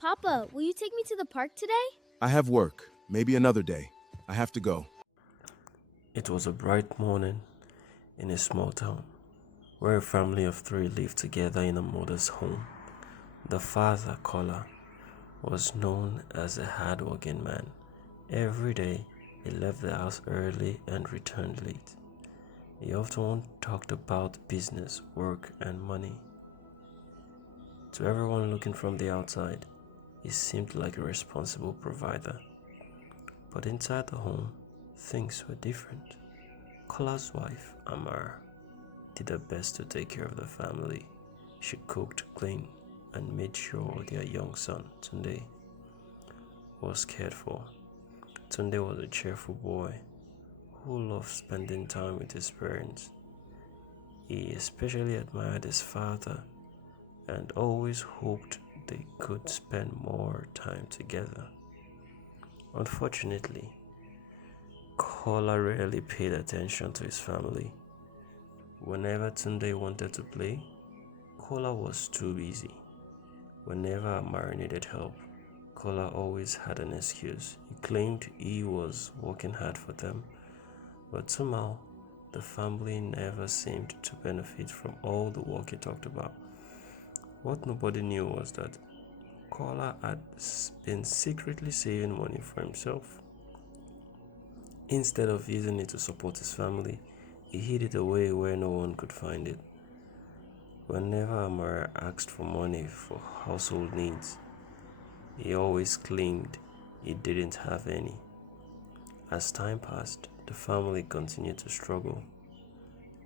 Papa, will you take me to the park today? I have work. Maybe another day. I have to go. It was a bright morning in a small town where a family of three lived together in a modest home. The father, Kola, was known as a hard-working man. Every day, he left the house early and returned late. He often talked about business, work, and money. To everyone looking from the outside, he seemed like a responsible provider. But inside the home, things were different. Kola's wife, Amara, did her best to take care of the family. She cooked, cleaned, and made sure their young son, Tunde, was cared for. Tunde was a cheerful boy who loved spending time with his parents. He especially admired his father and always hoped they could spend more time together. Unfortunately, Kola rarely paid attention to his family. Whenever Tunde wanted to play, Kola was too busy. Whenever Amara needed help, Kola always had an excuse. He claimed he was working hard for them, but somehow the family never seemed to benefit from all the work he talked about. What nobody knew was that Kola had been secretly saving money for himself. Instead of using it to support his family, he hid it away where no one could find it. Whenever Amara asked for money for household needs, he always claimed he didn't have any. As time passed, the family continued to struggle.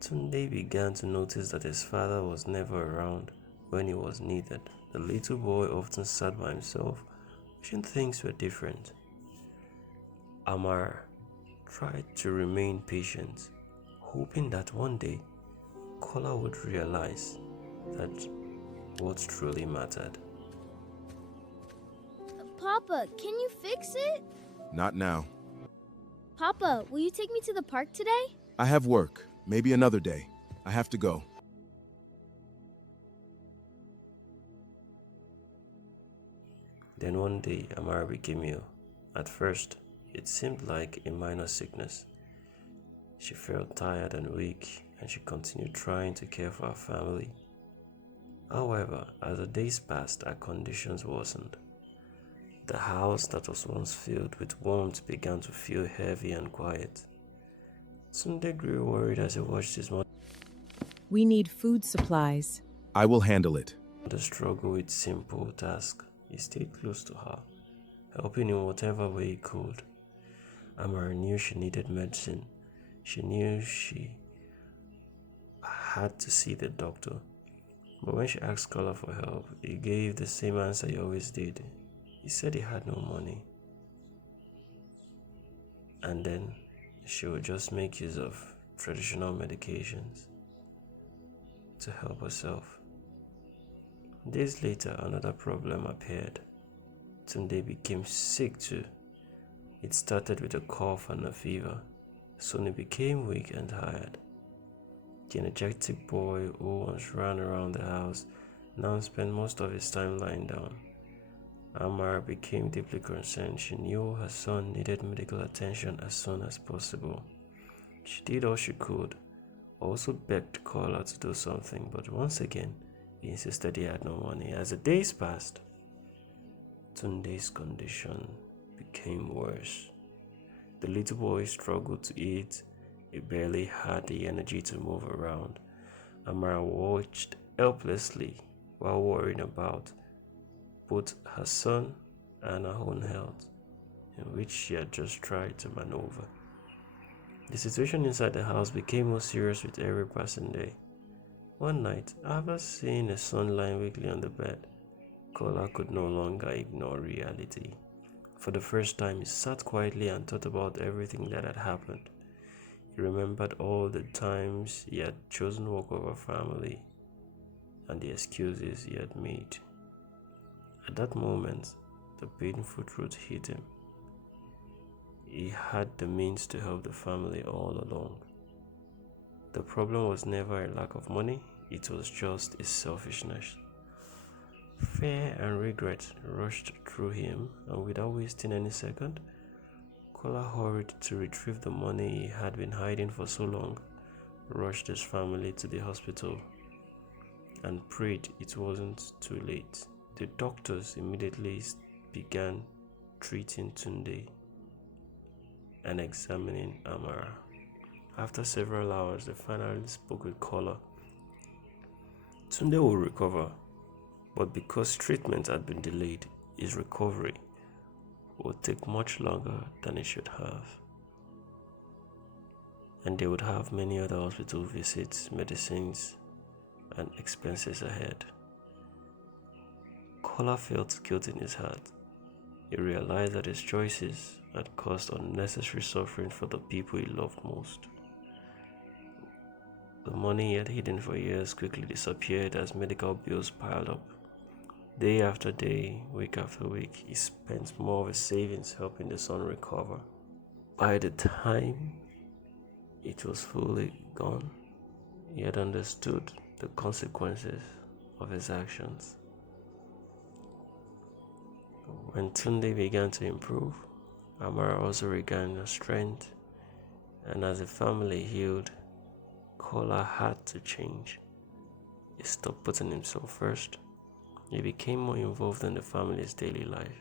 Tunde began to notice that his father was never around when he was needed. The little boy often sat by himself, wishing things were different. Amar tried to remain patient, hoping that one day Kola would realize that what truly mattered. Papa, can you fix it? Not now. Papa, will you take me to the park today? I have work. Maybe another day. I have to go. Then one day, Amara became ill. At first, it seemed like a minor sickness. She felt tired and weak, and she continued trying to care for her family. However, as the days passed, her conditions worsened. The house that was once filled with warmth began to feel heavy and quiet. Sunday grew worried as he watched his We need food supplies. I will handle it. mother struggle with simple tasks. He stayed close to her, helping in whatever way he could. Amara knew she needed medicine. She knew she had to see the doctor. But when she asked Kola for help, he gave the same answer he always did. He said he had no money. And then she would just make use of traditional medications to help herself. Days later, another problem appeared. Tunde became sick too. It started with a cough and a fever. Soon he became weak and tired. The energetic boy who once ran around the house now spent most of his time lying down. Amara became deeply concerned. She knew her son needed medical attention as soon as possible. She did all she could, also begged Kola to do something, but once again, he insisted he had no money. As the days passed, Tunde's condition became worse. The little boy struggled to eat. He barely had the energy to move around. Amara watched helplessly while worrying about both her son and her own health, in which she had just tried to maneuver. The situation inside the house became more serious with every passing day. One night, after seeing his son lying weakly on the bed, Kola could no longer ignore reality. For the first time, he sat quietly and thought about everything that had happened. He remembered all the times he had chosen work over family and the excuses he had made. At that moment, the painful truth hit him. He had the means to help the family all along. The problem was never a lack of money, it was just his selfishness. Fear and regret rushed through him, and without wasting any second, Kola hurried to retrieve the money he had been hiding for so long, rushed his family to the hospital, and prayed it wasn't too late. The doctors immediately began treating Tunde and examining Amara. After several hours, they finally spoke with Kola. Tunde will recover, but because treatment had been delayed, his recovery would take much longer than it should have. And they would have many other hospital visits, medicines, and expenses ahead. Kola felt guilt in his heart. He realized that his choices had caused unnecessary suffering for the people he loved most. The money he had hidden for years quickly disappeared as medical bills piled up. Day after day, week after week, he spent more of his savings helping the son recover. By the time it was fully gone, he had understood the consequences of his actions. When Tunde began to improve, Amara also regained her strength, and as the family healed, Kola had to change. He stopped putting himself first. He became more involved in the family's daily life,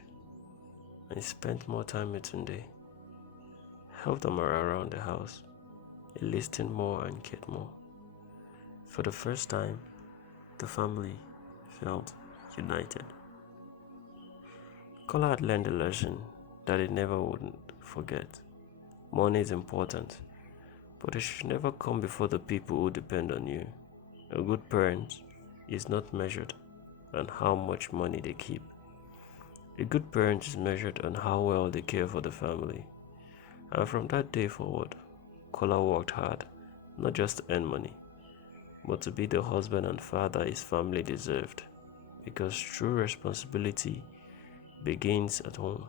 and he spent more time with Tunde, helped Amara around the house. He listened more and cared more. For the first time, the family felt united. Kola had learned a lesson that he never would forget. Money is important, but it should never come before the people who depend on you. A good parent is not measured on how much money they keep. A good parent is measured on how well they care for the family. And from that day forward, Kola worked hard, not just to earn money, but to be the husband and father his family deserved, because true responsibility begins at home.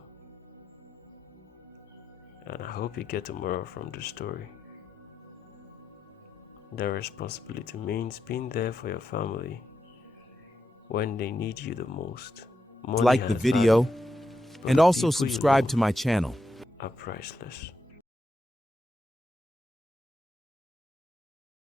And I hope you get a moral from this story. That responsibility means being there for your family when they need you the most. Money Like the has video, value, but and the also people you subscribe love to my channel. are priceless.